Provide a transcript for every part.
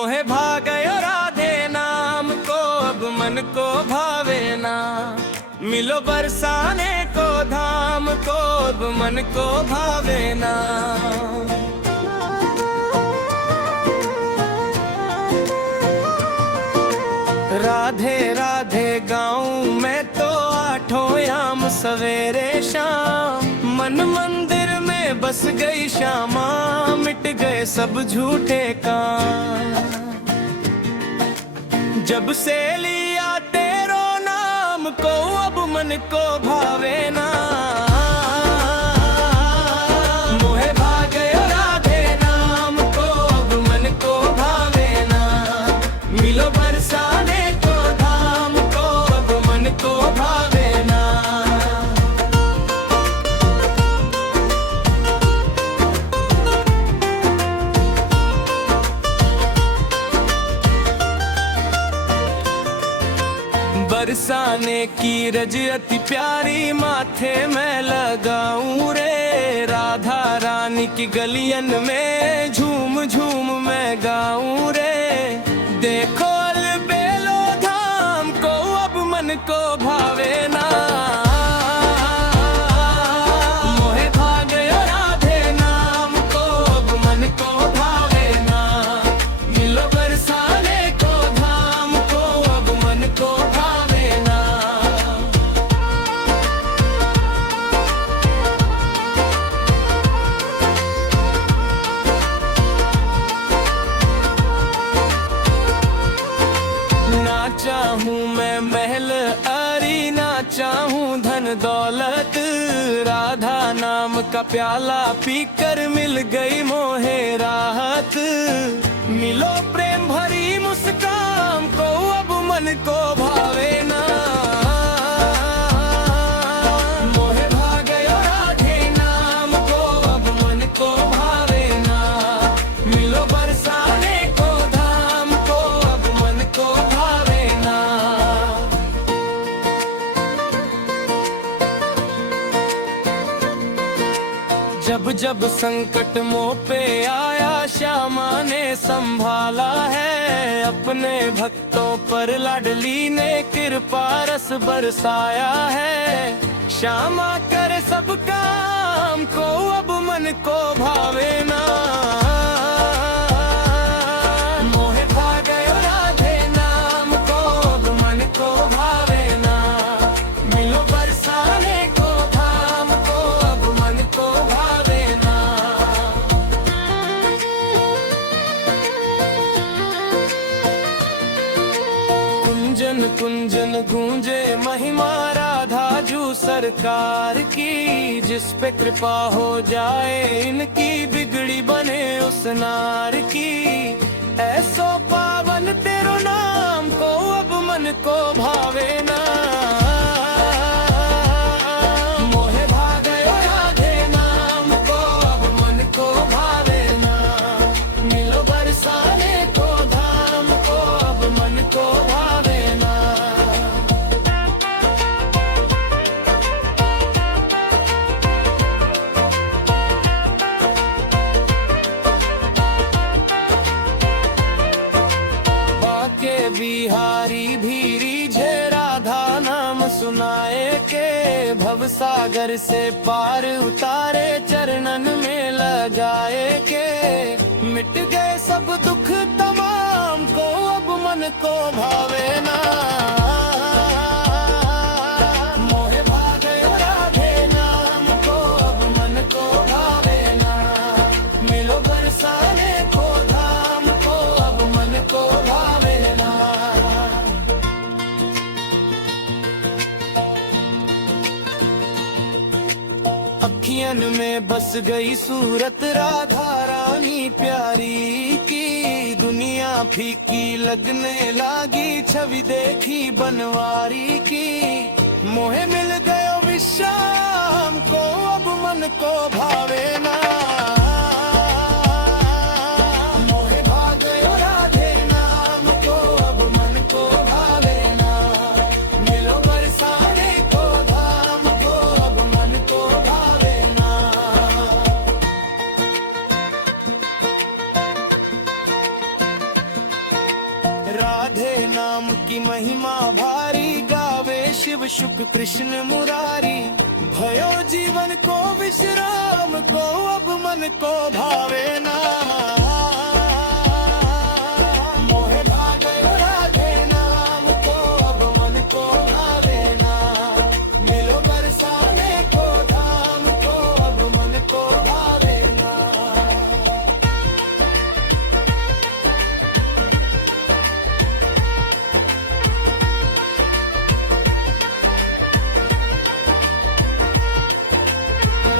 मोहे भागयो राधे नाम को, अब मन को भावे ना। मिलो बरसाने को धाम को, अब मन को भावे ना। राधे राधे गाऊं मैं तो आठों याम सवेरे शाम। मन मंदिर में बस गई श्यामा, मिट गए सब झूठे काम। जब से लिया तेरो नाम को, अब मन को भावे ना। मोहे भागयो राधे नाम को, अब मन को भावे ना। मिलो बरसाने को धाम को, अब मन को भावे ना। बरसाने की रज अति प्यारी माथे में लगाऊं रे। राधा रानी की गलियन में झूम झूम मैं गाऊं रे। देखो अलबेलो धाम को, अब मन को भावे ना। मोहे भागयो राधे नाम को, अब मन को भावे ना। मिलो बरसाने को धाम को, अब मन को भावे ना। ना चाहूं मैं महल अरी, ना चाहूं धन दौलत। राधा नाम का प्याला पीकर मिल गई मोहे राहत। मिलो प्रेम भरी मुस्कान को, अब मन को भावे ना। मोहे भागयो राधे नाम को, अब मन को भावे ना। मिलो बरसाने को धाम को, अब मन को भावे ना। जब जब संकट मोह पे आया, श्यामा ने संभाला है। अपने भक्तों पर लाडली ने कृपा रस बरसाया है। श्यामा करे सब काम को, अब मन को भावे ना। मोहे भागयो राधे नाम को, अब मन को भावे ना। मिलो बरसाने को धाम को, अब मन को भावे ना। कुंजन कुंजन गूंजे महिमा राधा जू सरकार की। जिस पे कृपा हो जाए इनकी, बिगड़ी बने उस नार की। ऐसो पावन तेरो नाम को, अब मन को भावे ना। मोहे भागयो राधे नाम को, अब मन को भावे ना। मिलो बरसाने को धाम को, अब मन को भावे ना। बाके बिहारी भी रीझे राधा नाम सुनाए के। भवसागर से पार उतारे चरणन में लगाए के। मिट गए सब दुख तमाम को, अब मन को भावे ना। मोहे भागयो राधे नाम को, अब मन को भावे ना। मिलो बरसाने को धाम को, अब मन को भावे ना। अखियन में बस गई सूरत राधा रानी प्यारी की। दुनिया फीकी लगने लागी, छवि देखी बनवारी की। मोहे मिल गयो विश्राम को, अब मन को भावे ना। मोहे भागयो राधे नाम को, अब मन को भावे ना। मिलो बरसाने को धाम को, अब मन को भावे ना। राधे नाम की महिमा भारी, गावे शिव शुक कृष्ण मुरारी। भयो जीवन को विश्राम को, अब मन को भावे ना। मोहे भागयो राधे नाम को, अब मन को भावे ना। मिलो बरसाने को धाम को, अब मन को भावे ना।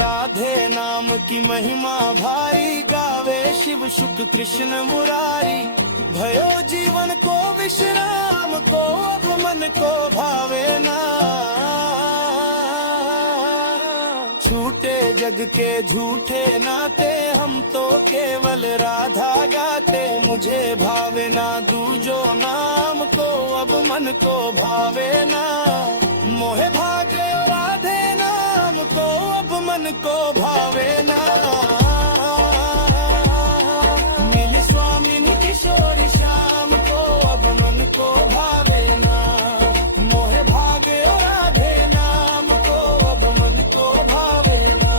राधे नाम की महिमा भारी, गावे शिव शुक कृष्ण मुरारी। भयो जीवन को विश्राम को, अब मन को भावे ना। छूटे जग के झूठे नाते, हम तो केवल राधा गाते। मुझे भावे ना दूजो नाम को, अब मन को भावे ना। मोहे भागे राधे नाम को, अब मन को भावे ना। मिली स्वामिनी किशोरी श्याम को, अब मन को भावे ना। मोहे भागे राधे नाम को, अब मन को भावे ना।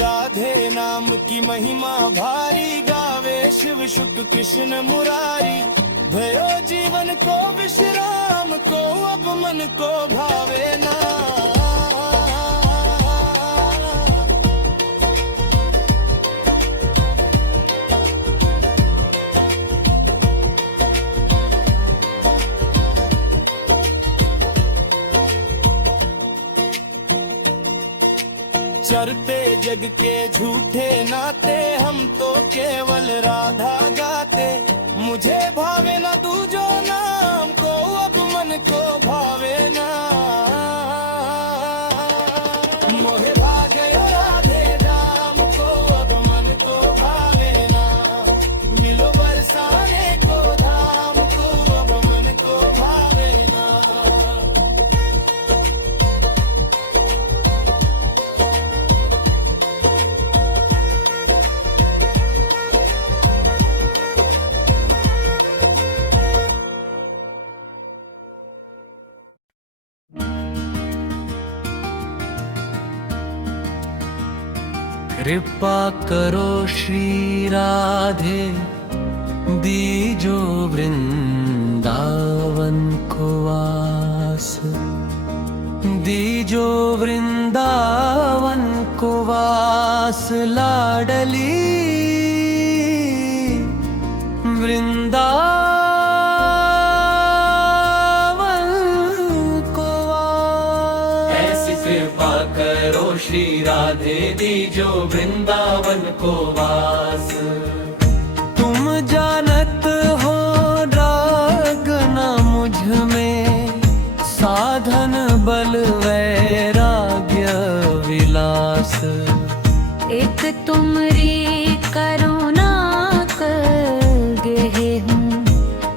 राधे नाम की महिमा भारी, गावे शिव शुक कृष्ण मुरारी। भयो जीवन को विश्राम को, अब मन को भावे ना। चरते जग के झूठे नाते, हम तो केवल राधा गाते। मुझे भावे ना दूजो नाम को, अब मन को भावे ना। मोहे भागे राधे नाम को, अब मन को भावे ना। मिलो बरसाने को धाम को, अब मन को भावे ना। कृपा करो श्री राधे, दीजो वृंदावन को वास। दीजो वृंदावन को वास, लाडली वृंदावन को वास। ऐसी कृपा करो श्री राधे, दीजो वृंदावन को वास। तुम जानत हो राग न मुझ में, साधन बल वैराग्य विलास। एक तुमरी करुणा कर गए हूँ,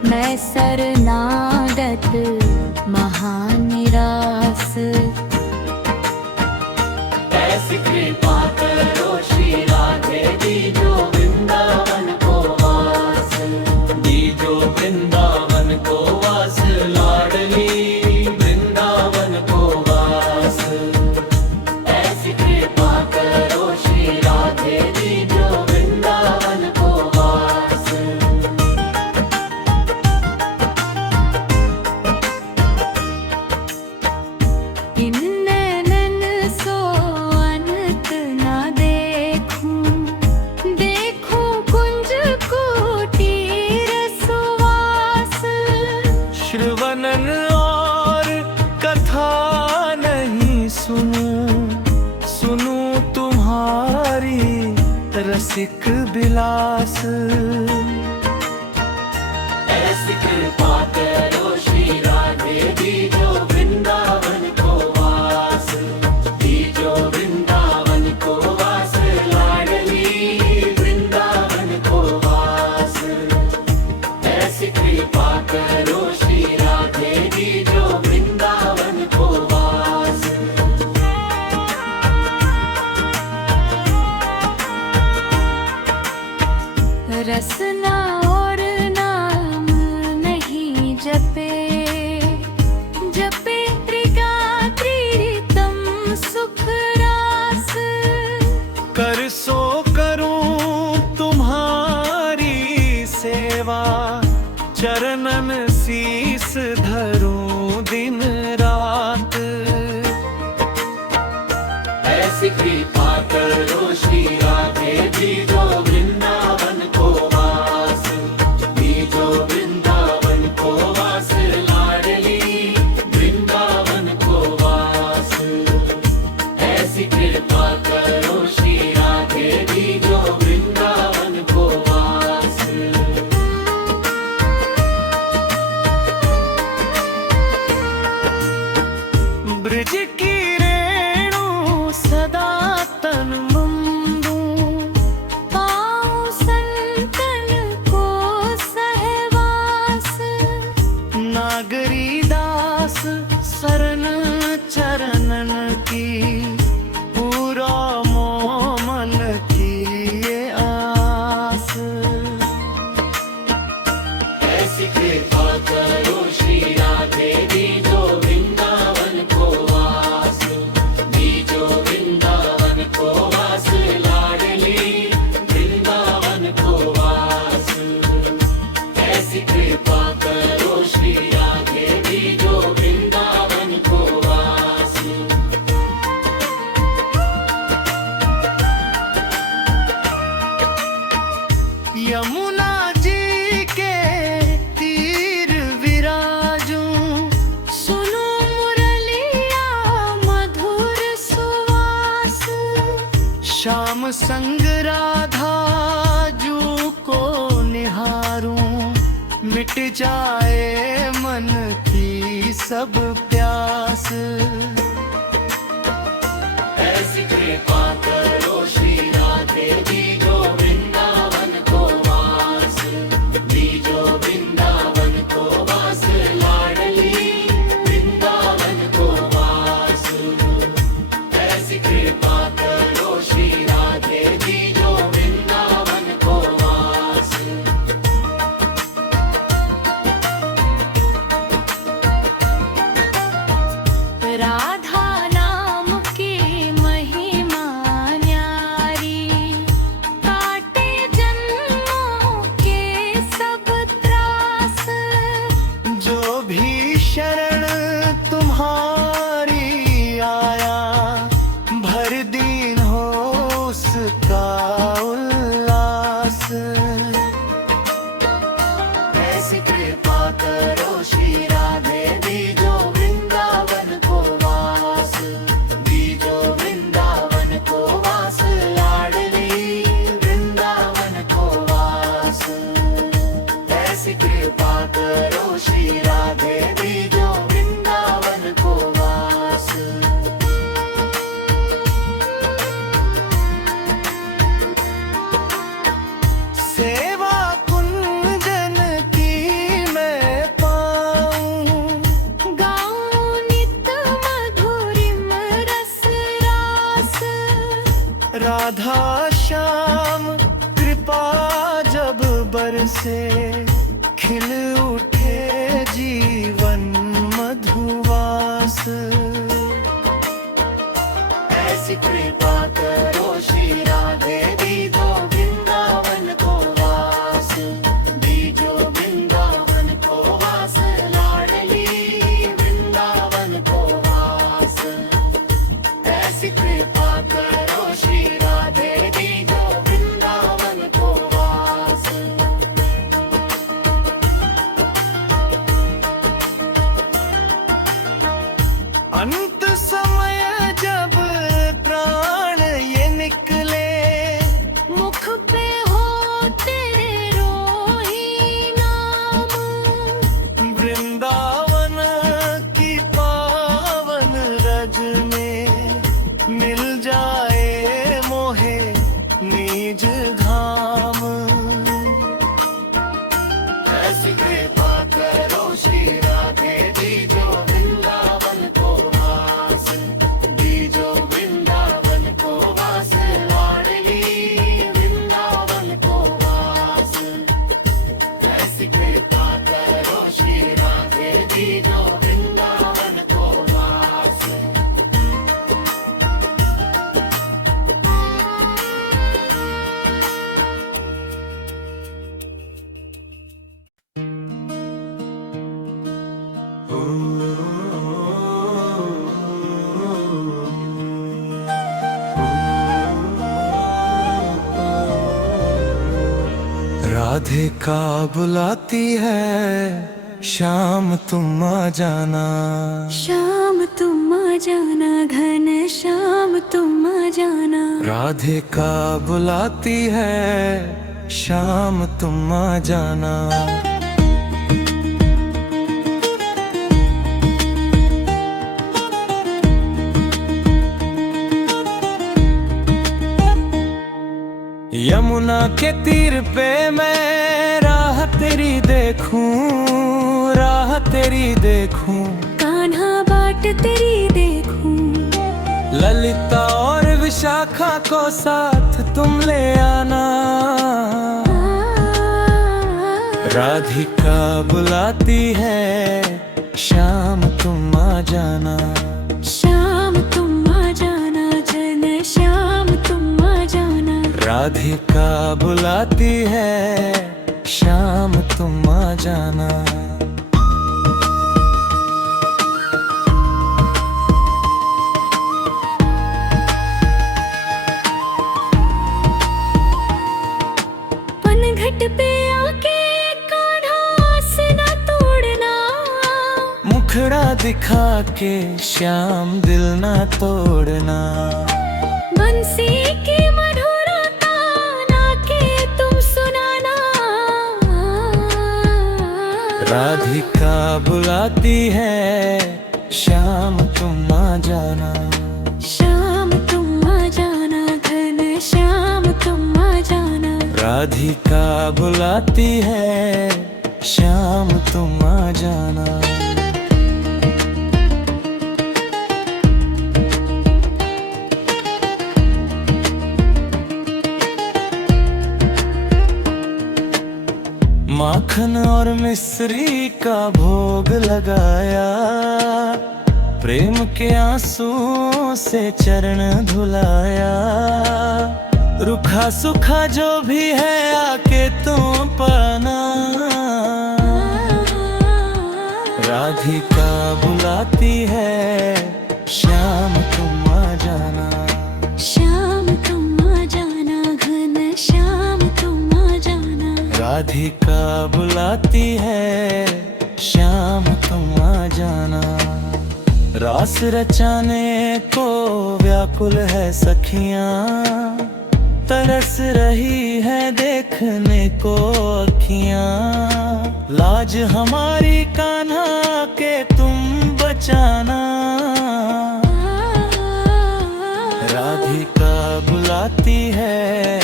मैं शरणागत महानिरास। ऐसी कृपा करो श्री राधे, दीजो वृंदावन को वास। दीजो वृंदावन को वास, लाडली वृंदावन को वास। ऐसी कृपा करो श्री राधे, दीजो वृंदावन को वास। इन नैनन सो अनंत न देखूं, देखूं कुंज कुटीर सुवास। श्रवणन और कथा नहीं सुनूं, सुनूं तुम्हारी रसिक बिलास। ऐसी कृपा करो श्री राधे, दीजो वृंदावन को वास। दीजो वृंदावन को वास, लाडली वृंदावन को वास। ऐसी कृपा करो श्री राधे, दीजो वृंदावन को वास। कृपा करो श्री राधे दीजो वृंदावन को वास, दीजो वृंदावन को वास, लाडली वृंदावन को वास। ऐसी कृपा करो श्री राधे दीजो वृंदावन को वास। ब्रज की रेणु सदा तन बंधु, पाऊं संतन को सहवास, नागरी दास शरण चरणन की, पूरा मोह मन की ये आस। ऐसी कृपा करो श्री राधे दीजो वृंदावन को वास, दीजो वृंदावन को वास, लाडली वृंदावन को वास। ऐसी कृपा करो श्री राधे दीजो वृंदावन को वास। यमुना जी के तीर विराजूं, सुनो मुरलिया मधुर सुवास, श्याम संग राधा जू को निहारूं, मिट जाए मन की सब प्यास। ऐसी कृपा करो श्री राधे दीजो वृंदावन को वास, दीजो वृंदावन को वास, लाडली वृंदावन को वास। ऐसी कृपा करो श्री राधे दीजो वृंदावन को वास। राधा नाम की महिमा न्यारी, काटे जन्मों के सब त्रास, जो भी शरण तुम्हारी आया, भर दीन हो उसका उल्लास। ऐसी कृपा करो श्री राधे दीजो वृंदावन को वास, दीजो वृंदावन को वास, लाडली वृंदावन को वास। ऐसी कृपा करो श्री राधे दीजो वृंदावन को वास। सेवा कुंदन की मैं पाऊं, गाऊं नित मधुरिम रस रास, राधा श्याम कृपा जब बरसे, खिल उठे जीवन मधुवास। ऐसी कृपा करो श्री राधे दीजो वृंदावन को वास, दीजो वृंदावन को वास, लाडली वृंदावन को वास। ऐसी कृपा करो श्री राधे दीजो वृंदावन को वास। अंत समय जब प्राण ये राधिका बुलाती है शाम तुम आ जाना, शाम तुम आ जाना, घन श्याम तुम आ जाना। राधिका बुलाती है शाम तुम आ जाना। यमुना के तीर पे मैं राह तेरी देखूं, राह तेरी देखूं। कान्हा बाट तेरी देखूं, ललिता और विशाखा को साथ तुम ले आना। राधिका बुलाती है शाम तुम आ जाना, श्याम तुम आ जाना, जन श्याम तुम आ जाना। राधिका बुलाती है शाम तुम आ जाना। पनघट पे आके कान्हा आस न तोड़ना, मुखड़ा दिखा के श्याम दिल ना तोड़ना। बंसी की मधुर तान आके तुम सुनाना। राधिका बुलाती है शाम तुम आ जाना, श्याम तुम आ जाना, घन श्याम तुम आ जाना। राधिका बुलाती है शाम तुम आ जाना। माखन और मिश्री का भोग लगाया, प्रेम के आंसुओं से चरण धुलाया। रुखा सुखा जो भी है आके तुम पाना। राधिका बुलाती है शाम तुम आ जाना, श्याम तुम आ जाना, घन श्याम तुम आ जाना। राधिका बुलाती है शाम तुम आ जाना। रास रचाने को व्याकुल है सखियां, तरस रही है देखने को अखियां। लाज हमारी कान्हा के तुम बचाना। राधिका बुलाती है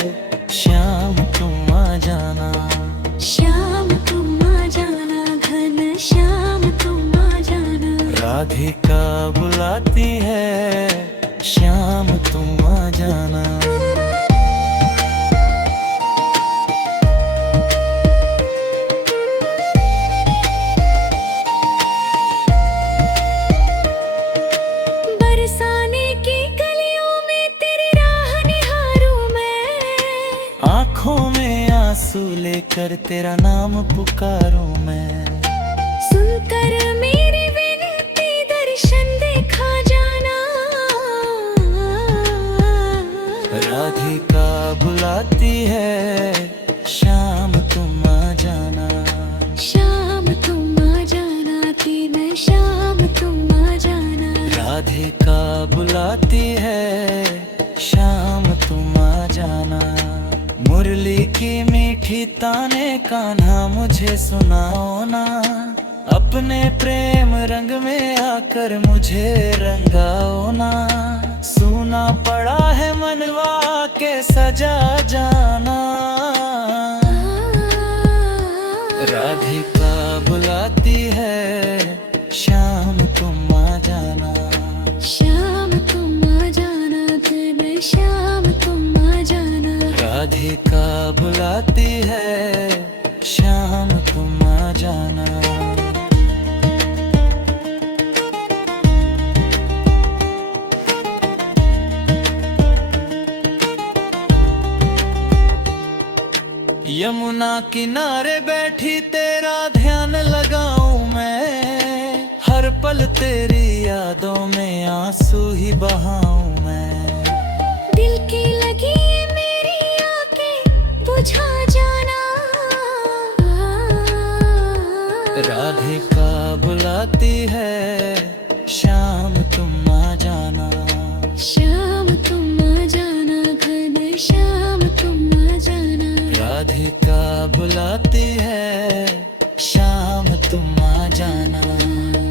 शाम तुम आ जाना, श्याम तुम आ जाना, घन श्याम तुम आ जाना। राधिका बुलाती है शाम तुम आ जाना। बरसाने की गलियों में तेरी राह निहारूं मैं, आँखों में आंसू लेकर तेरा नाम पुकारूं मैं। सुनकर मेरी विनती दर्शन देखा जाना। राधिका बुलाती है शाम तुम आ जाना, श्याम तुम आ जाना, तीन श्याम तुम आ जाना। राधिका बुलाती है शाम तुम आ जाना। मुरली की मीठी ताने कान्हा मुझे सुनाओ ना, अपने प्रेम रंग में आकर मुझे रंगाओ ना। सूना पड़ा है मनवा के सजा जाना। राधिका बुलाती है शाम तुम आ जाना, श्याम तुम आ जाना, दिन श्याम तुम आ जाना। राधिका बुलाती है शाम तुम आ जाना। यमुना किनारे बैठी तेरा ध्यान लगाऊं मैं, हर पल तेरी यादों में आंसू ही बहाऊं मैं। दिल की लगी मेरी आंखें बुझा जाना। बुलाती है, शाम तुम आ जाना।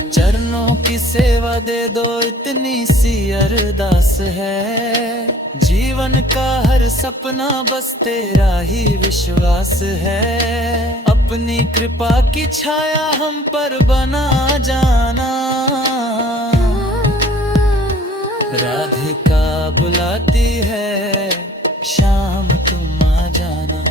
चरणों की सेवा दे दो, इतनी सी अरदास है। जीवन का हर सपना बस तेरा ही विश्वास है। अपनी कृपा की छाया हम पर बना जाना। राधिका बुलाती है, शाम तुम आ जाना।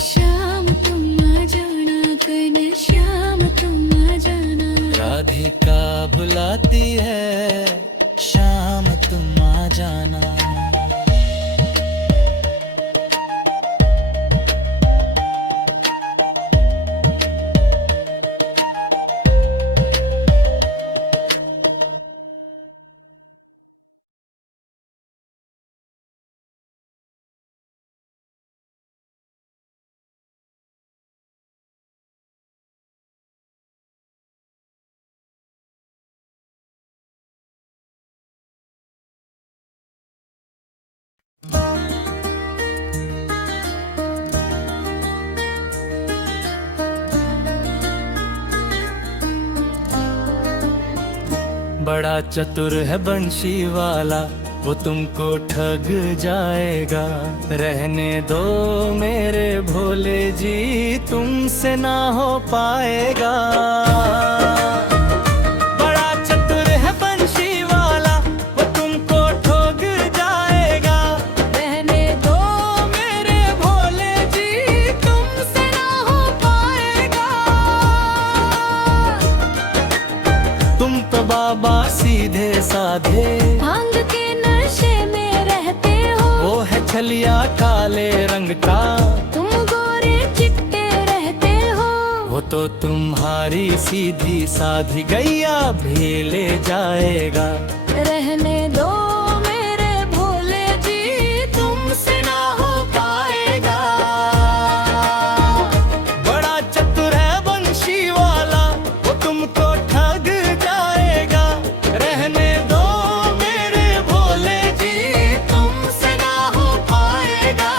श्याम तुम आ जाना, कन श्याम तुम आ जाना। राधिका बुलाती है, शाम तुम आ जाना। बड़ा चतुर है बंशी वाला, वो तुमको ठग जाएगा। रहने दो मेरे भोले जी, तुमसे ना हो पाएगा। बड़ा चतुर है बंशी वाला, वो तुमको ठग जाएगा। रहने दो मेरे भोले जी, तुमसे ना हो पाएगा। तुम तो बाबा सीधे साधे, भांग के नशे में रहते हो। वो है छलिया काले रंग का, तुम गोरे चिट्टे रहते हो। वो तो तुम्हारी सीधी साधी गैया भी ले जाएगा। रहने दो मेरे भोले जी, तुमसे ना हो पाएगा। बड़ा चतुर है बंशी वाला, वो तुमको ठग जाएगा। रहने दो मेरे भोले जी, तुमसे ना हो पाएगा।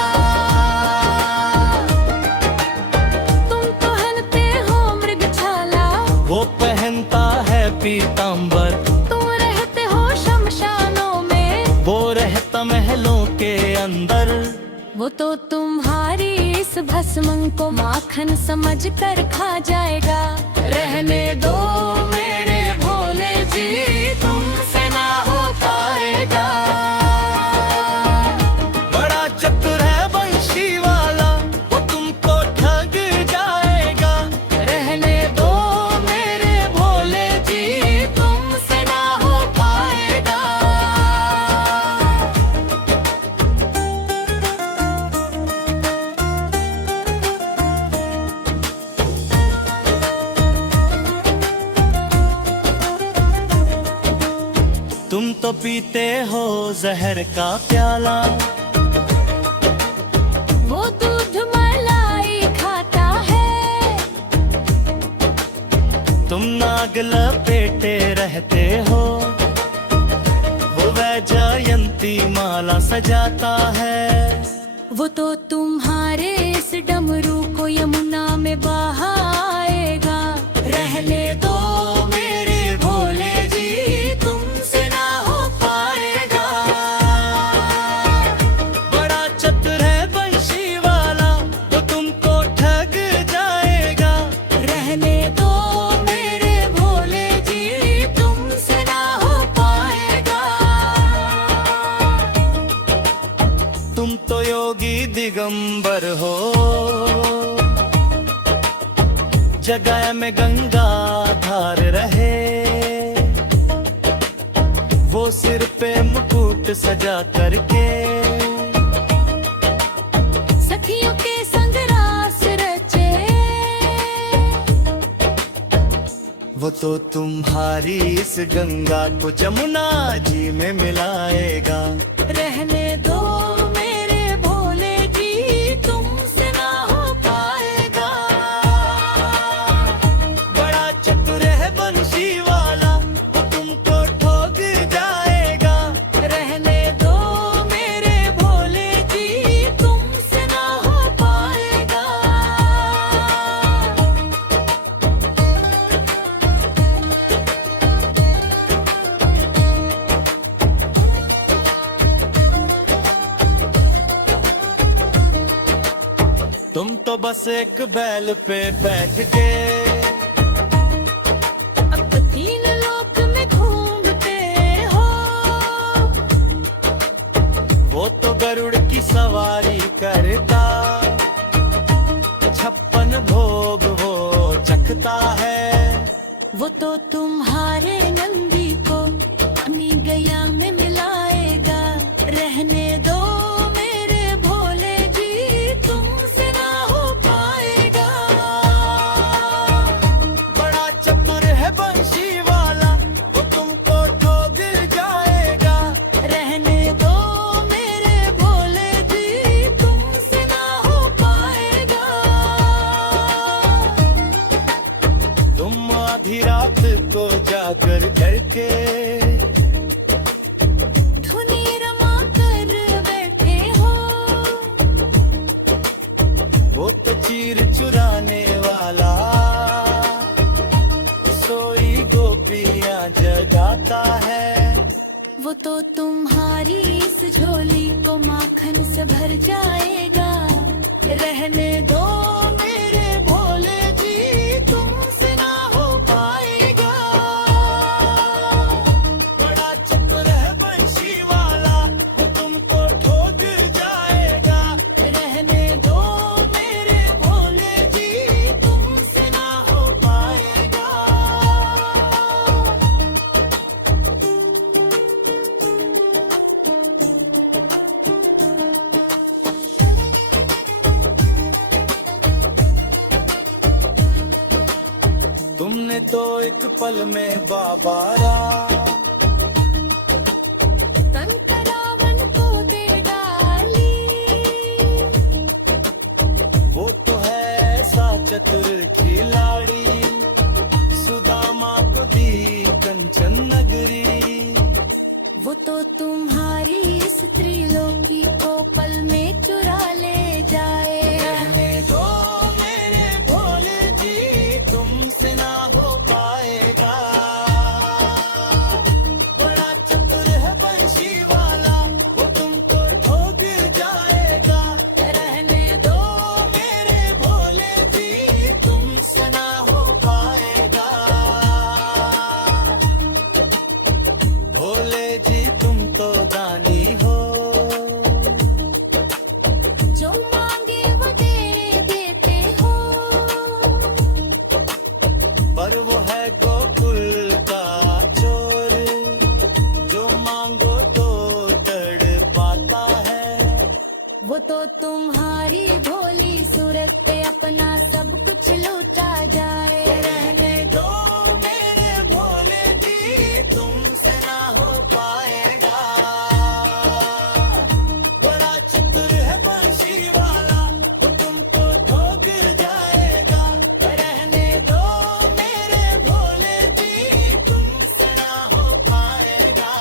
तुम पहनते हो मृगछाला, वो पहनता है पीतांबर। तुम रहते हो शमशानों में, वो रहता महलों के अंदर। वो तो तुम्हारी इस भस्म को माखन समझ कर खा जाएगा। रहने दो मेरे भोले जी, तुमसे ना हो पाएगा। बड़ा चतुर है बंशी वाला, वो तुमको ठग जाएगा। रहने दो मेरे भोले जी, तुमसे ना हो पाएगा। तुम तो पीते हो जहर का प्याला, वो दूध मलाई खाता है। तुम नाग लपेटे रहते हो, वो वैजयंती माला सजाता है। वो तो तुम्हारे इस डमरू को यमुना में बहाएगा। रहने दो मेरे भोले जी, तुमसे ना हो पाएगा। बड़ा चतुर है बंशी वाला, वो तुमको ठग जाएगा। रहने दो मेरे भोले जी, तुमसे ना हो पाएगा। तुम तो योगी दिगंबर हो, जगह में गंगा धार रहे। वो सिर पे मुकुट सजा करके, सखियों के संग रास रचे। वो तो तुम्हारी इस गंगा को जमुना जी में मिलाएगा। रहने दो मेरे भोले जी, तुमसे ना हो पाएगा। बड़ा चतुर है बंशी वाला, वो तुमको ठग जाएगा। रहने दो मेरे भोले जी, तुमसे ना हो पाएगा। तुम तो बस एक बैल पे बैठ गए, अब तो तीन लोक में घूमते हो। वो तो गरुड़ की सवारी करता, 56 भोग वो चखता है। वो तो तुम्हारे नंदी को अपनी गया में मिलाएगा। रहने दो मेरे भोले जी, तुमसे ना हो पाएगा। बड़ा चतुर है बंशी वाला, वो तुमको ठोक जाएगा। रहने दो मेरे भोले जी, तुमसे ना हो पाएगा। तुम आधी रात को जाकर करके धुनी रमा कर बैठे हो। वो तो चीर चुराने वाला सोई गोपियां जगाता है। वो तो तुम्हारी इस झोली को माखन से भर जाएगा। रहने दो मेरे भोले जी, तुमसे ना हो पाएगा। बड़ा चतुर है बंशी वाला, वो तुमको ठोक जाएगा। रहने दो मेरे भोले जी, तुमसे ना हो पाएगा। तुमने तो एक पल में बाबारा कंकरावन को दे डाली। वो तो है ऐसा चतुर खिलाड़ी, सुदामा को दी कंचन नगरी। वो तो तुम्हारी इस त्रिलोकी को पल में चुरा ले जाए। रहने दो मेरे भोले जी, तुमसे ना हो पाएगा। बड़ा चतुर है बंशी वाला, वो तुमको ठोक जाएगा। रहने दो मेरे भोले जी, तुमसे ना हो पाएगा। भोले जी तुम तो दानी हो, जो मांगे वो दे देते हो। पर वो है गोकुल का चोर, जो मांगो तो तड़ पाता है। वो तो तुम्हारी भोली सूरत पे अपना सब कुछ लूटा जाए। रहने दो मेरे भोले जी, तुमसे ना हो पाएगा। बड़ा चतुर है बंशी वाला, वो तुमको ठोक जाएगा। रहने दो मेरे भोले जी, तुमसे ना हो पाएगा।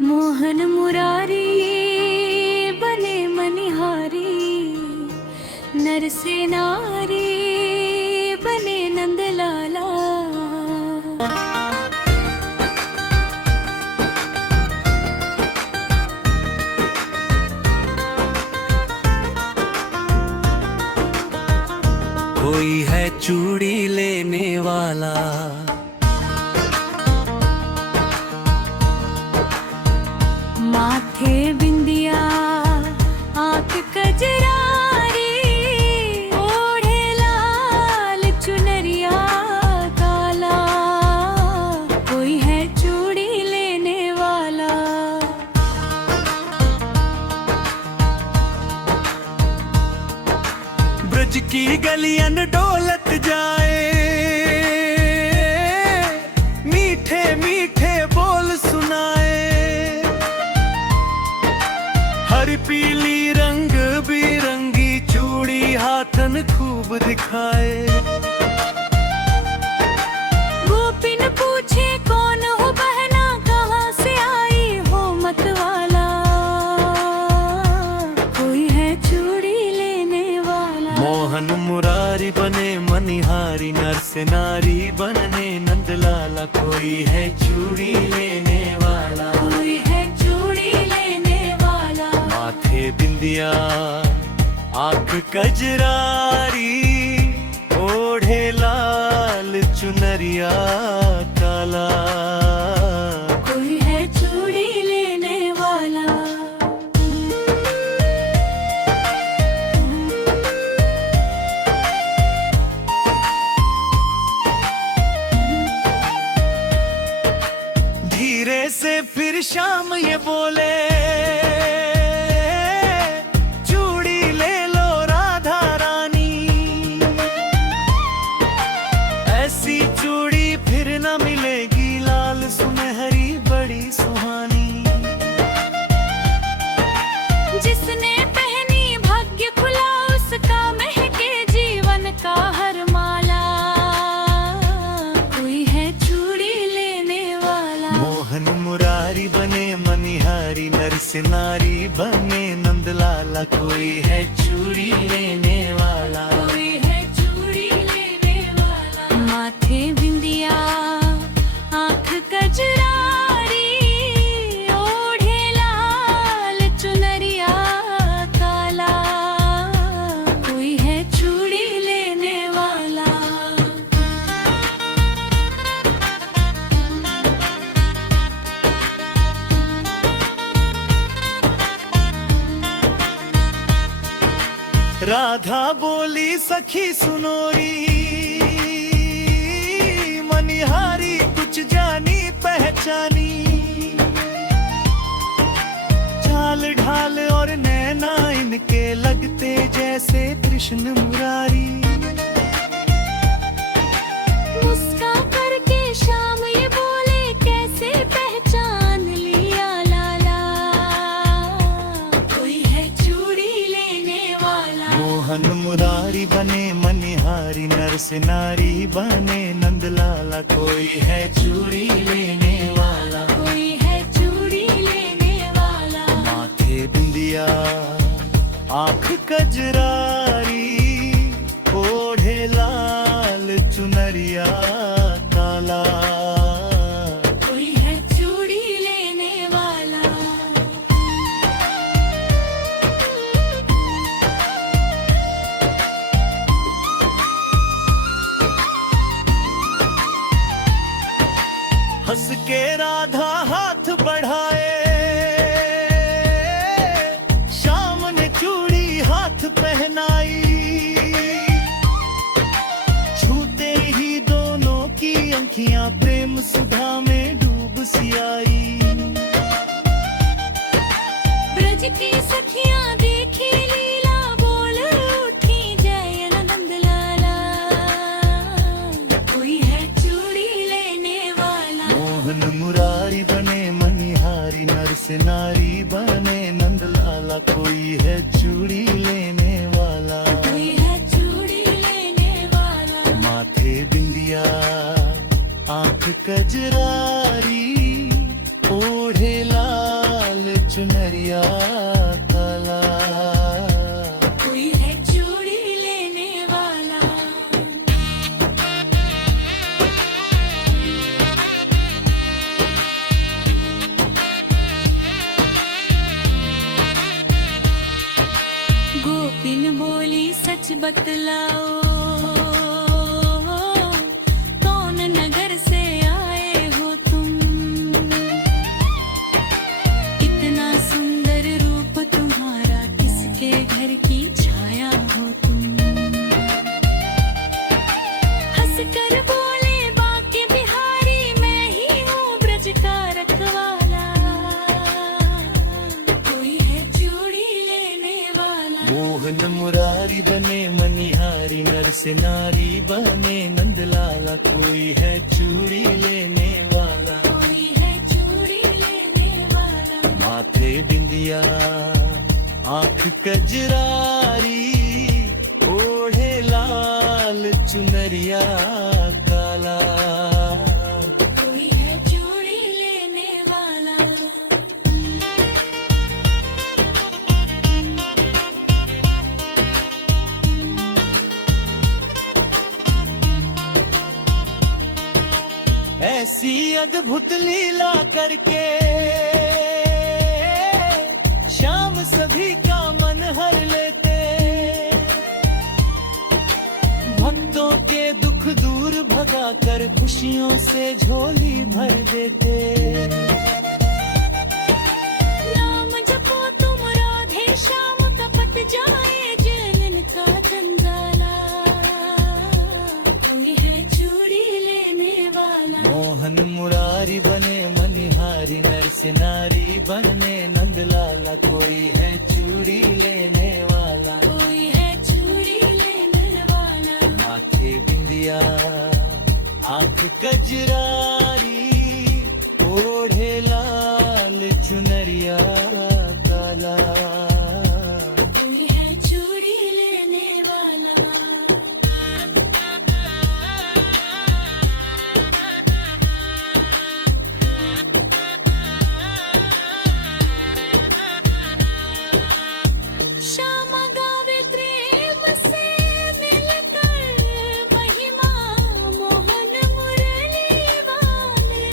मोहन मुरारी बने मनिहारी, नर से नारी बने नंदलाला। कोई है चूड़ी लेने वाला, माथे बिंदिया आंख कजरारी, ओढ़े लाल चुनरिया काला। कोई है चूड़ी लेने वाला। ब्रज की गलियन डोलत जाए, मीठे मीठे बोल सुनाए। हर पीली रंग बिरंगी चूड़ी हाथन खूब दिखाए। गोपिन पूछे कौन हो बहना, कहाँ से आई हो मतवाला। कोई है चूड़ी लेने वाला। मोहन मुरारी बने मनी मनिहारी नर से नारी बनने नंदलाला, कोई है चूड़ी लेने वाला, कोई है चूड़ी लेने वाला। माथे बिंदिया आंख कजरारी, ओढ़े लाल चुनरिया काला, कोई है चूड़ी लेने वाला। धीरे से फिर शाम ये बोले, चूड़ी ले लो राधा रानी, ऐसी चूड़ी फिर न मिलेगी, लाल सुनहरी बड़ी सुहानी। जिसने पहनी भाग्य खुला, उसका महके जीवन का हर माला, कोई है चूड़ी लेने वाला। मोहन मुरारी बने मनिहारी नर से नारी बने नंदलाला, कोई है चूड़ी लेने वाला, कोई है चूड़ी लेने वाला। माथे बिंदिया आंख कजरारी, ओढ़े लाल चुनरिया काला, कोई है चूड़ी लेने वाला। राधा बोली सखी सुनोरी, मनिहारी कुछ जानी पहचानी, चाल ढाल और नैना इनके लगते जैसे कृष्ण मुरारी। मुस्का करके शाम ये बोले, कैसे पहचान लिया लाला, कोई है चूड़ी लेने वाला। मोहन मुरारी बने मनिहारी नर से नारी बने नंदलाला, कोई है चूड़ी लेने वाला, कोई है चूड़ी लेने वाला। माथे बिंदिया आंख कजरारी, ओढ़े लाल चुनरिया काला, कोई है चूड़ी लेने वाला। हंस के राधा हाथ बढ़ाए, शाम ने चूड़ी हाथ पहनाई, छूते ही दोनों की आंखियां प्रेम सुधा में डूब सी आई। ब्रज की सखियां देखी लीला, बोल उठी जय नंद लाला, कोई है चूड़ी लेने वाला। मोहन मुरारी बने मनिहारी नर से नारी बने नंदलाला, कोई है चूड़ी लेने वाला, कोई है चूड़ी लेने वाला। माथे बिंदिया आंख कजरारी, ओढ़े लाल चुनरिया काला, कोई है चूड़ी लेने वाला। गोपिन बोली सच बतलाओ, कौन नगर से आए हो तुम, इतना सुंदर रूप तुम्हारा, किसके घर की छाया हो तुम। हंसकर बोले बांके बिहारी, मैं ही हूँ ब्रज का रखवाला, कोई है चूड़ी लेने वाला। मोहन मुरारी बने मनिहारी नर से नारी बने नंदलाला, कोई है चूड़ी लेने वाला, कोई है चूड़ी लेने वाला। माथे बिंदिया आंख कजरारी, ओढ़े लाल चुनरिया काला, कोई है चूड़ी लेने वाला। ऐसी अद्भुत लीला करके श्याम सभी का मन हर लेते, भक्तों के दुख दूर भगा कर खुशियों से झोली भर देते। नाम जपो तुम राधे श्याम, कपट जाए जलन का जंजाला। कोई है चूड़ी लेने वाला, मोहन मुरारी बने मनिहारी, नर से नारी बनने नंदलाला। कोई है चूड़ी लेने वाला, कोई है चूड़ी लेने वाला। माथे बिंदिया आंख कजरारी, ओढ़े लाल चुनरिया काला। कोई है चूड़ी लेने वाला। श्यामा गावे प्रेम से मिलकर महिमा, मोहन मुरली वाले।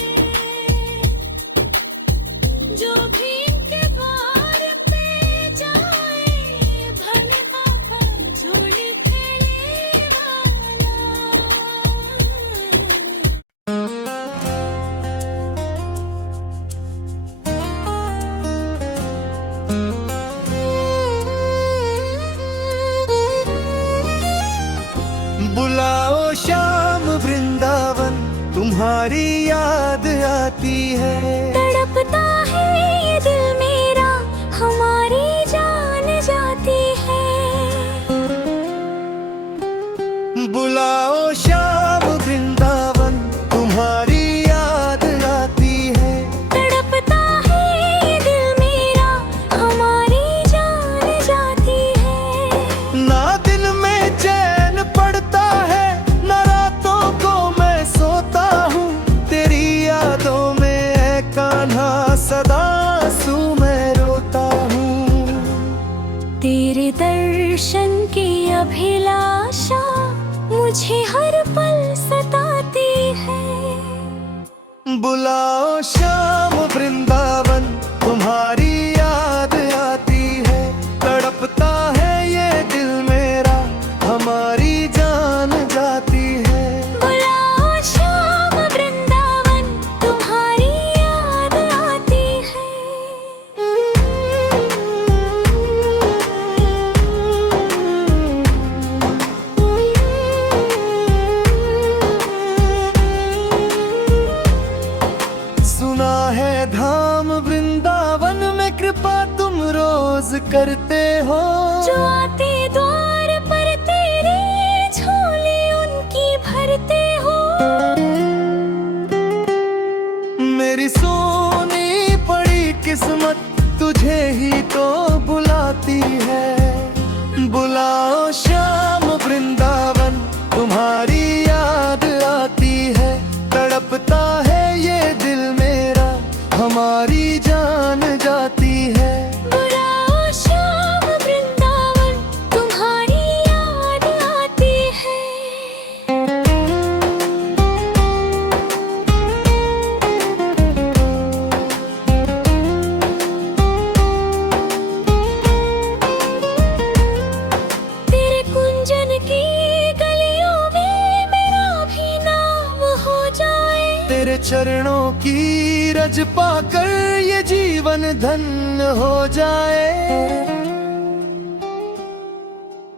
जो भी इनके द्वार पे जाए, भन पापा झोली खेले वाला। बुलाओ श्याम वृंदावन, तुम्हारी याद आती है। तड़पता है ये दिल मेरा, हमारी जान जाती है। बुलाओ श्याम वृंदावन, तुम्हारी याद आती है। तड़पता है ये दिल मेरा, हमारी जान जाती है। ना दिन में चैन पड़ता है, ना रातों को मैं सोता हूँ। तेरी यादों में है कान्हा, सदा आंसू मैं रोता हूँ। तेरे दर्शन की अभिलाषा मुझे हर पल सताती है। बुलाओ श्याम वृंदावन, तुम्हारी याद आती है। तड़पता है ये दिल मेरा, हमारी जान जाती है। बुलाओ श्याम वृंदावन, तुम्हारी याद आती है। सुना है धाम वृंदावन में कृपा तुम रोज करते हो। जो आते द्वार पर तेरी झोली उनकी भरते हो। मेरी सोनी पड़ी किस्मत तुझे ही तो बुलाती है। बुलाओ श्याम वृंदावन, तुम्हारी याद आती है। तड़पता है ये दिल मेरा, हमारी जान जाती है। बुलाओ श्याम वृंदावन, तुम्हारी याद आती है। तेरे कुंजन की गलियों में मेरा भी नाम हो जाए। तेरे चरणों की रज पाकर ये जीवन धन्य हो जाए।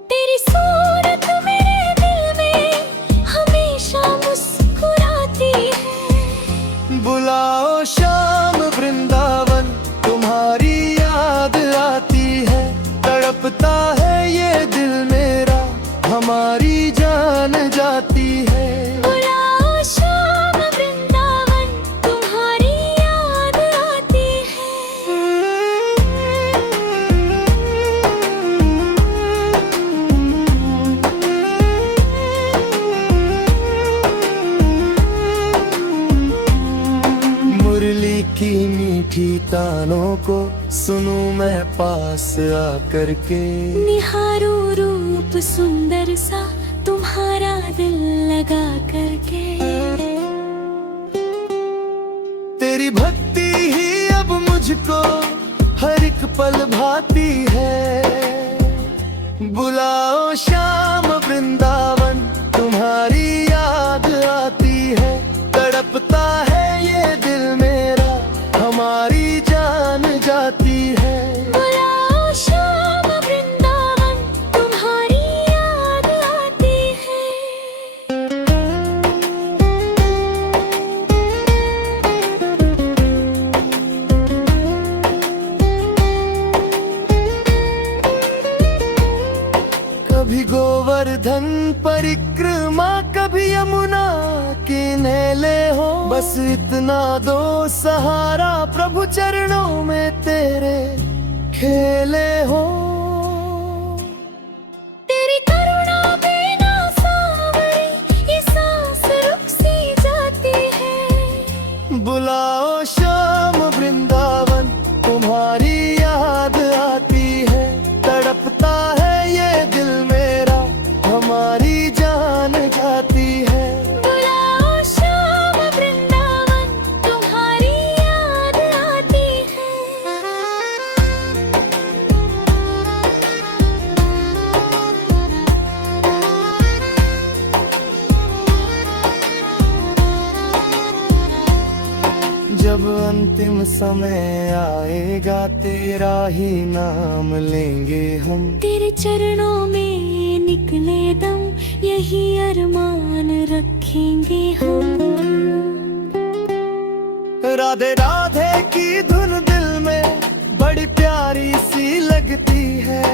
तेरी सूरत मेरे दिल में हमेशा मुस्कुराती है। बुलाओ श्याम वृंदावन, तुम्हारी याद आती है। तड़पता है ये दिल मेरा, हमारी जान जाती है। बुलाओ श्याम वृंदावन, तुम्हारी याद आती है। मुरली की मीठी तानों को सुनूं मैं पास आकर के। निहारो रूप सुंदर सा तुम्हारा दिल लगा करके। तेरी भक्ति ही अब मुझको हर एक पल भाती है। बुलाओ श्याम वृंदावन, तुम्हारी याद आती है। तड़पता है ये दिल मेरा, हमारी जान जाती है। बुलाओ श्याम वृंदावन, तुम्हारी याद आती है। कभी गोवर्धन परिक्रमा, कभी यमुना किनारे हो। बस इतना दो सहारा, प्रभु चरणों में तेरे खेले हो। तेरी करुणा बिना सावरी, ये सांस रुक सी जाती है। बुलाओ श्याम वृंदावन, तुम्हारी याद आती है। तड़पता है ये दिल मेरा, हमारी जान जाती है। बुलाओ श्याम वृंदावन, तुम्हारी याद आती है। जब अंतिम समय आएगा, तेरा ही नाम लेंगे हम। तेरे चरणों में निकले दम, यही अरमान रखेंगे हम। राधे राधे की धुन दिल में बड़ी प्यारी सी लगती है।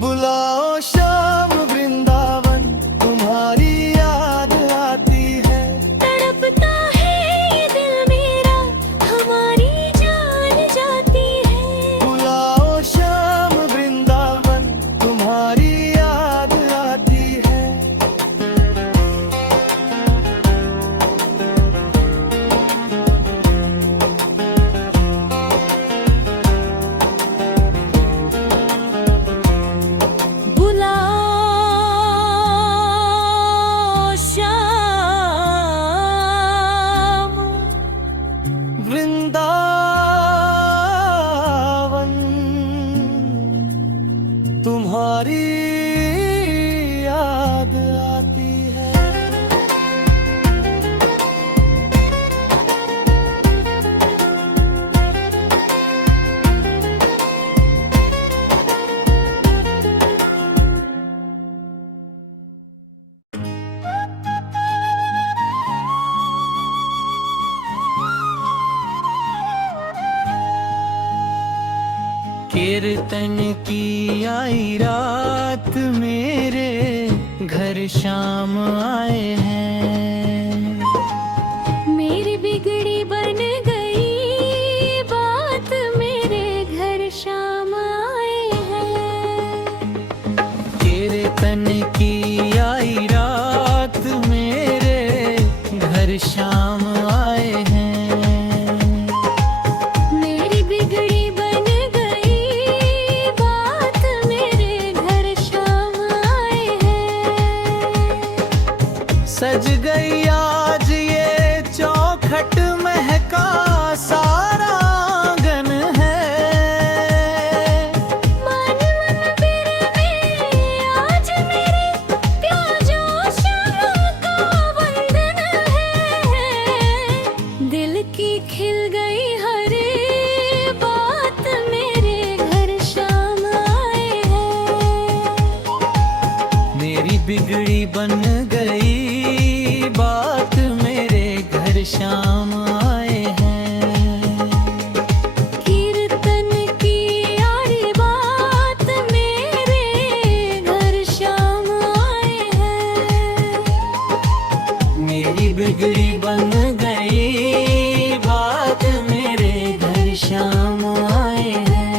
बुलाओ श्याम वृंदावन, तुम्हारी याद आती है। तड़पता है ये दिल मेरा, हमारी जान जाती है। बुलाओ श्याम वृंदावन, तुम्हारी याद आती है। बुलाओ श्याम वृंदावन, तुम्हारी याद आती है। कीर्तन की आई रात, मेरे घर शाम आए हैं। मेरी बिगड़ी बन गई बात, मेरे घर शाम आए हैं। कीर्तन की आई रात, मेरे घर शाम आए हैं। मेरी बिगड़ी बन गई बात, मेरे घर शाम आए हैं। सज गई आज ये चौखट, महका सारा आंगन है। मन मंदिर में आज मेरे प्याजो श्याम का वंदन है। दिल की खिल गई हरे बात, मेरे घर शाम आए हैं। मेरी बिगड़ी बन गई बात, मेरे घर शाम आए हैं। कीर्तन की यारी बात, मेरे घर शाम आए हैं। मेरी बिगड़ी बन गई बात, मेरे घर शाम आए हैं।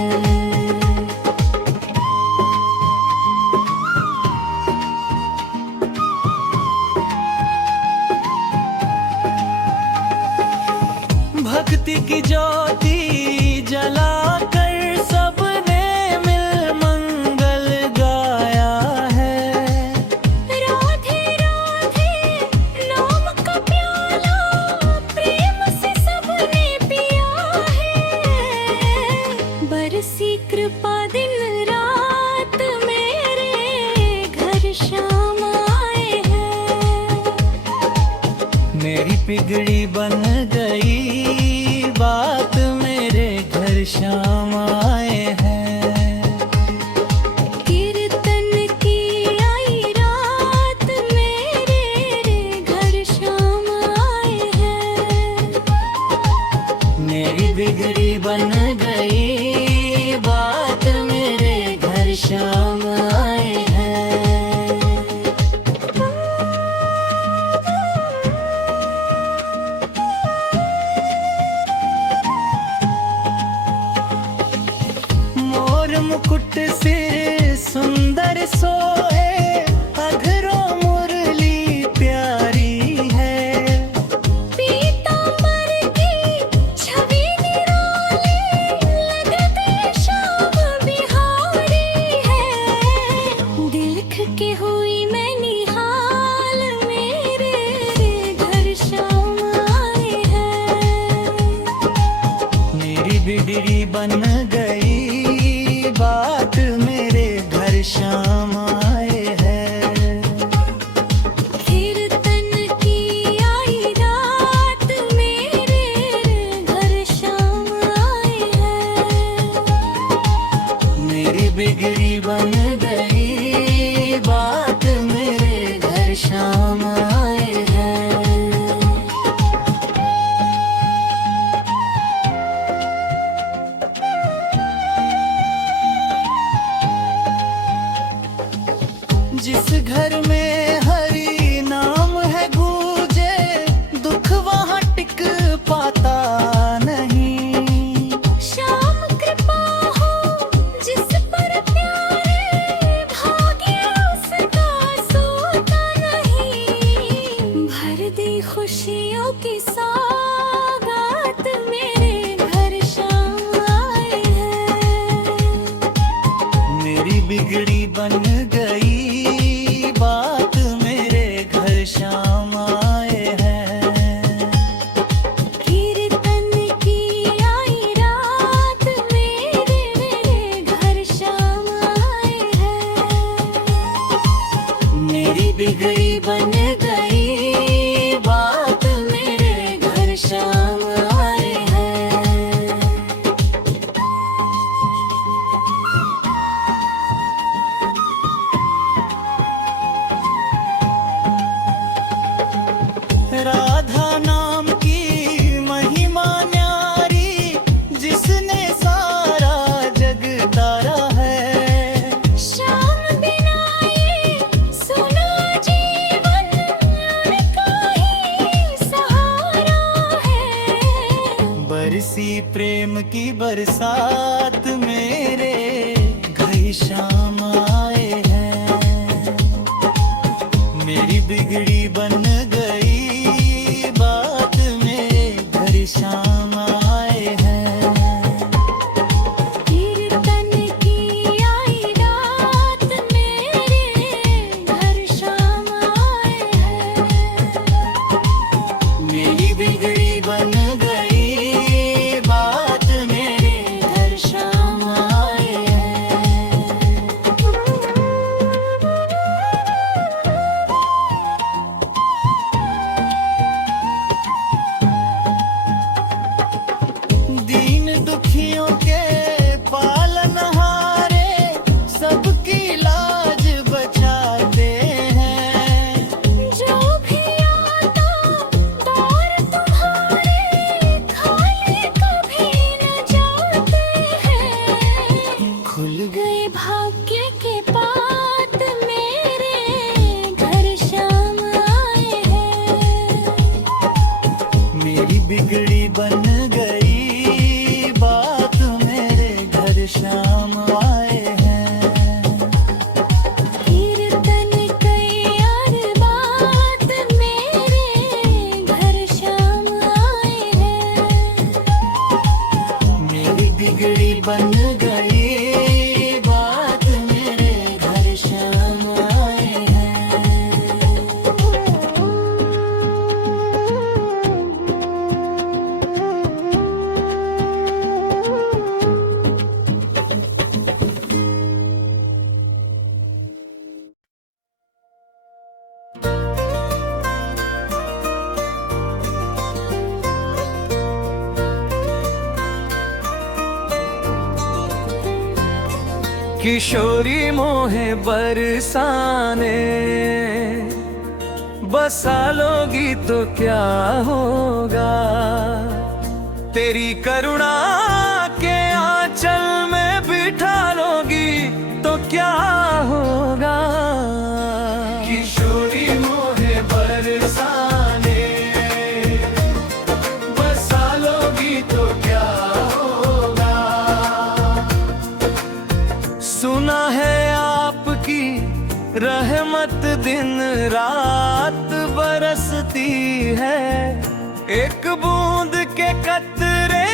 भक्ति की ज्योति जलाकर सबने मिल मंगल गाया है। राधे राधे नाम का प्याला, प्रेम से सब बिगड़ी बन गई बात मेरे घर शाम आए हैं। कीर्तन की आई रात मेरे घर शाम आए हैं। मेरी बिगड़ी बन गई बात मेरे घर शाम आए हैं। मोर मुकुट सिर सुंदर सोए, अधरों मुरली प्यारी है। पीतांबर की छवि निराली लगते श्याम बिहारी है। दिल के हुई मैं निहाल मेरे घर शाम आए हैं। मेरी बिगड़ी बन गई बात मेरे घर शाम आए हैं। कीर्तन की आई रात मेरे घर शाम आए हैं। मेरी बिगड़ी बन गई बात मेरे घर शाम आए हैं। जिस घर में हरि नाम है गूंजे, दुख वहाँ टिक पाता नहीं। श्याम कृपा हो जिस पर प्यारे, भाग्य उसका सोता नहीं। भर दी खुशियों की सौगात मेरे घर शाम आए हैं। मेरी बिगड़ी बन गई बात मेरे घर शाम आए हैं। कीर्तन की आई रात मेरे घर शाम आए हैं। मेरी बिगड़ी बन गई बात मेरे घर शाम आए हैं। राधा नाम की महिमा न्यारी, जिसने सारा जग तारा है। श्याम बिना ये सुना जीवन उनका ही सहारा है। बरसी प्रेम की बरसात मेरे घर शाम आए हैं। मेरी बिगड़ी बन गई बात मेरे घर शाम आए हैं। कीर्तन की आई रात मेरे घर शाम आए हैं। मेरी बिगड़ी बन गई बात मेरे घर शाम आए हैं। किशोरी मोहे बरसाने बसा लोगी तो क्या होगा, तेरी करुणा के आंचल में बिठा लोगी तो क्या होगा। किशोरी मोहे बरसाने बसा लोगी तो क्या होगा। सुना है आपकी रहमत दिन रात बरसती है, एक बूंद के कतरे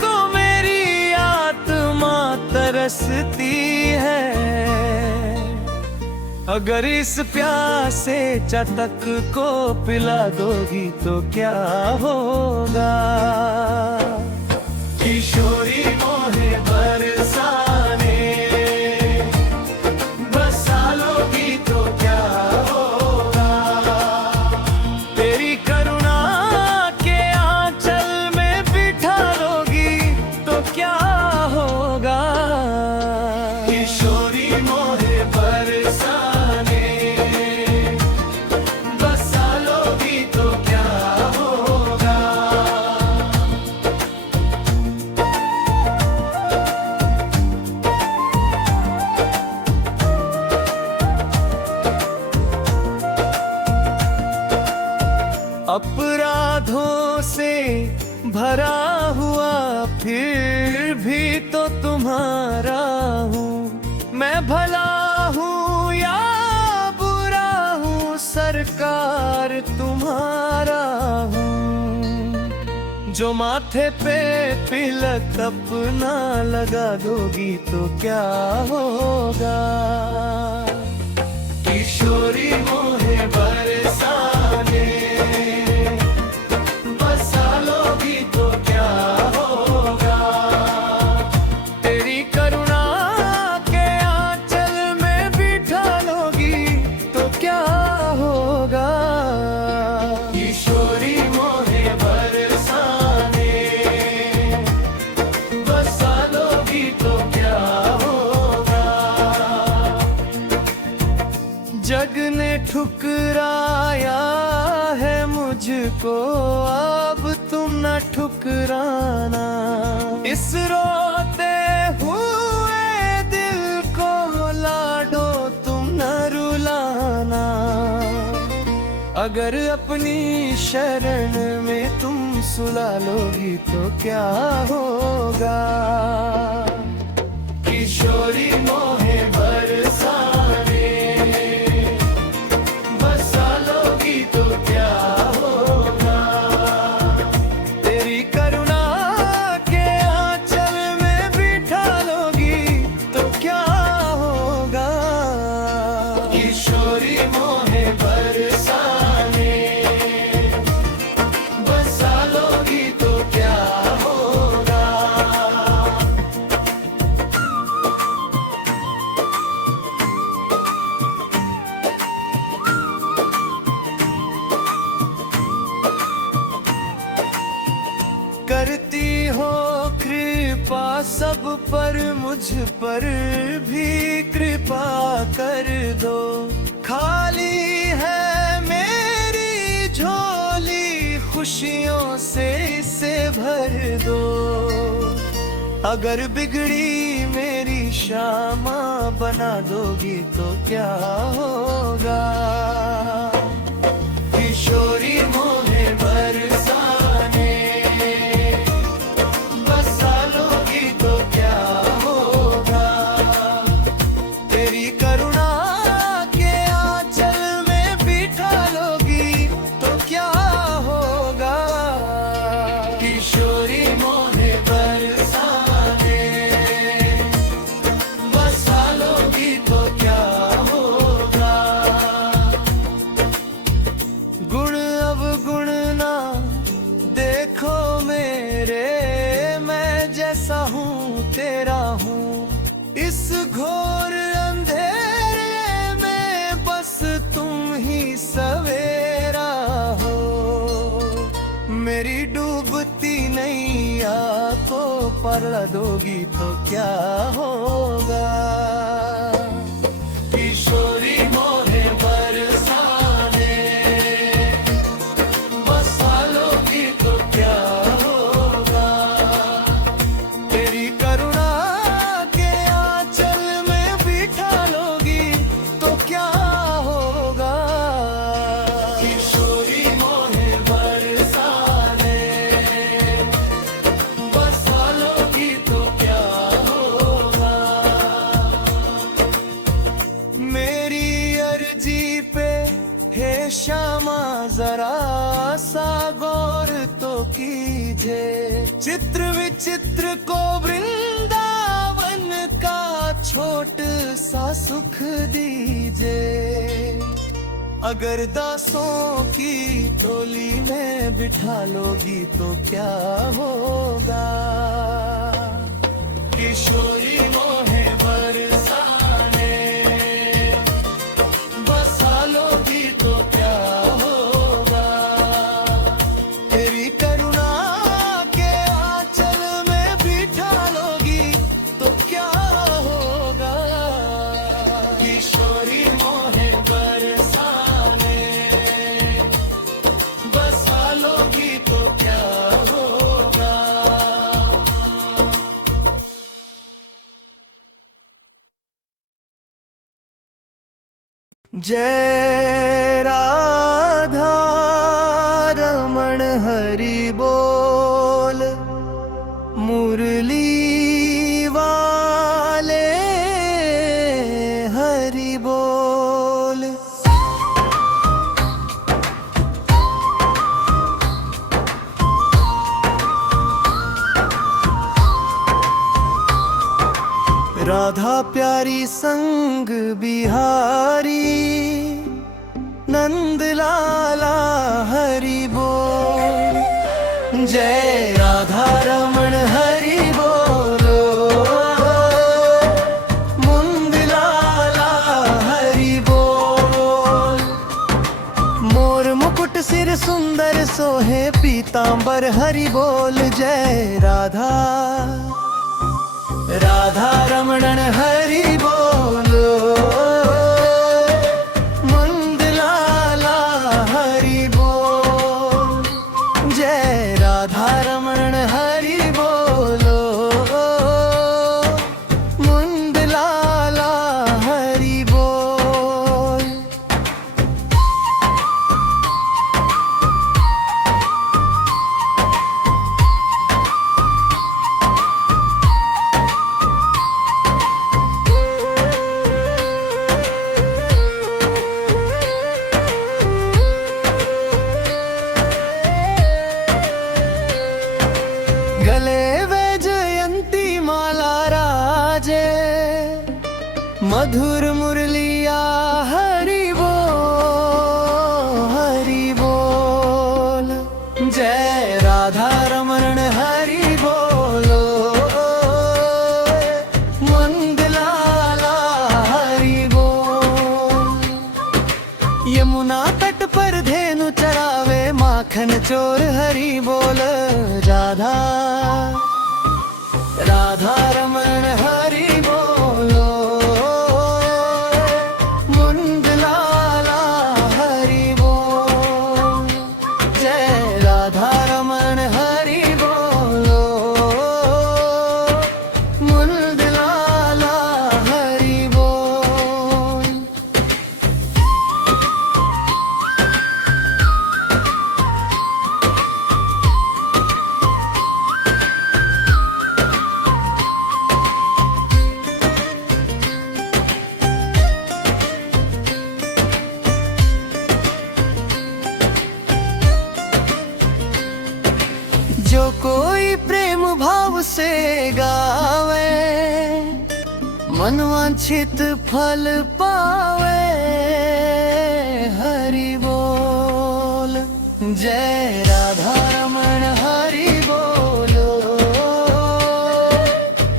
को मेरी आत्मा तरसती है। अगर इस प्यासे चटक को पिला दोगी तो क्या होगा। किशोरी मोहे बरसाने बसा लोगी तो क्या होगा, तेरी करुणा के आंचल में बिठा लोगी तो क्या होगा। किशोरी मोहे बरसाने बसा लोगी तो क्या होगा। अपराधों से भरा हुआ फिर भी तो तुम्हारा हूँ, मैं भला हूँ या बुरा हूँ सरकार तुम्हारा हूँ। जो माथे पे तिलक अपना लगा दोगी तो क्या होगा। किशोरी मोहे बरसाने बसा लोगी तो क्या होगा, तेरी करुणा के आंचल में बिठा लोगी तो क्या होगा। किशोरी मोहे बरसाने बसा लोगी तो क्या होगा। जग ने ठुकराया है मुझको, अब तुम न ठुकराना। इस रोते हुए दिल को लाडो तुम न रुलाना। अगर अपनी शरण में तुम सुला लोगी तो क्या होगा। किशोरी मोहे बरसाने बसा लोगी तो क्या होगा, तेरी करुणा के आंचल में बिठा लोगी तो क्या होगा। किशोरी मोहे बरसाने बसा लोगी तो क्या होगा। करती हो कृपा सब पर, मुझ पर भी कृपा कर दो। खाली है मेरी झोली खुशियों से इसे भर दो। अगर बिगड़ी मेरी शामा बना दोगी तो क्या होगा। किशोरी मोहे बरसाने बसा लोगी तो क्या होगा, तेरी करुणा के आंचल में बिठा लोगी तो क्या होगा। किशोरी मोहे बरसाने बसा लोगी तो क्या होगा। गुण अवगुण ना देखो मेरे, मैं जैसा हूँ तेरा हूँ। इस घोर अंधेरे में बस तुम ही सवेरा हो। मेरी डूबती नैया को पार दोगी तो क्या होगा। जरा सा गौर तो कीजिए, चित्र विचित्र को वृंदावन का छोट सा सुख दीजिए। अगर दासों की टोली में बिठा लोगी तो क्या होगा, किशोरी मोहे बरसाने बसा लोगी तो क्या होगा, तेरी करुणा के आंचल में बिठा लोगी तो क्या होगा, किशोरी मोहे बरसाने बसा लोगी तो क्या होगा। जय राधा रमण हरि बोल, मुरली वाले हरि बोल। राधा प्यारी संग बिहारी, नंद लाला हरि बोल। जय राधा रमण हरि बोलो, मुंद लाला हरि बोल। मोर मुकुट सिर सुंदर सोहे पीतांबर हरि बोल। जय राधा राधा रमणन हरि बोलो, मुंद लाला हरि बोल। जय राधा रमण हरि बोलो, मुंद लाला हरि बोल। गले वैजयंती माला राजे, मधुर मुरलिया हरि बोल हरि बोल। जय राधा रमण हरि बोलो, मुंद लाला हरि बोल। यमुना तट पर धेनु चरावे, माखन चोर हरि बोल। राधा राधा रमण हरि बोलो, मुंद लाला हरि बोल। जय राधा रमण हरि बोलो, मुंद लाला हरि बोल। जो कोई प्रेम भाव से गावे, मनवांछित फल पावे हरि बोल। जय राधा रमण हरि बोलो,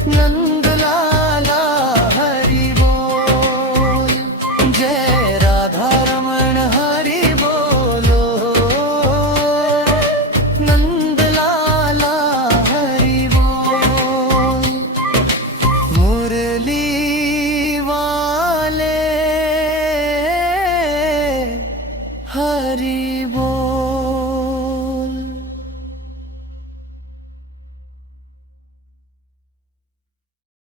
नंद लाला हरि बोल। जय राधा रमण हरि बोलो, नंद लाला हरि बोल। मुरली वाले हरि